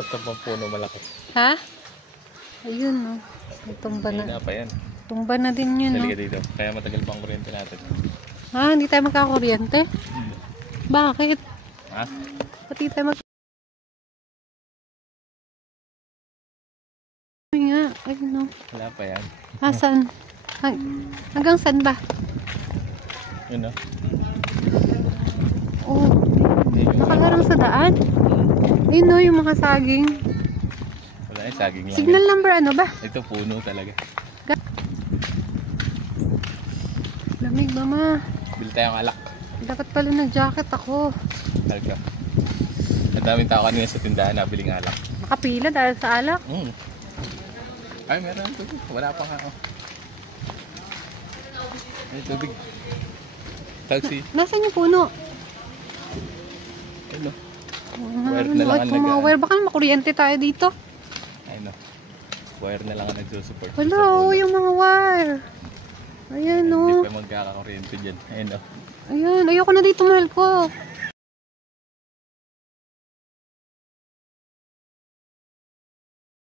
Dapat na pang puno malaki. Ha? Ayun, no. May tumba na. Ayun na pa yan. Tumba na din yun, no. Halika dito. Kaya matagal pang kuryente natin. Ha? Hindi tayo magkakuryente? Bakit? Ha? Pati tayo Ay nga. Ayun, no. Wala pa yan. Asan? Hanggang saan ba? Yun no? Oh. Nakaharang sa daan? Ayun, no. Yung mga saging. Wala yung saging lang. Signal number ano ba? Ito puno talaga. Lamig ba, ma? Bili tayong alak. Dapat pala nag-jacket ako. Halika. Ang daming tao kanina sa tindahan na biling alak. Nakapila dahil sa alak. Ay, meron ng tubig. Wala pa nga. Oh. May tubig. Taxi. Nasaan yung puno? Ayun no. Wire na lang ang nag- wire. Baka makuryente tayo dito. Ayun no. Wire na lang ang nagsusupport. Hello, yung mga wire. Ayan, no. Hindi pa magkakakuryente dyan. Ayun no. Ayun, ayoko na dito, mahal ko.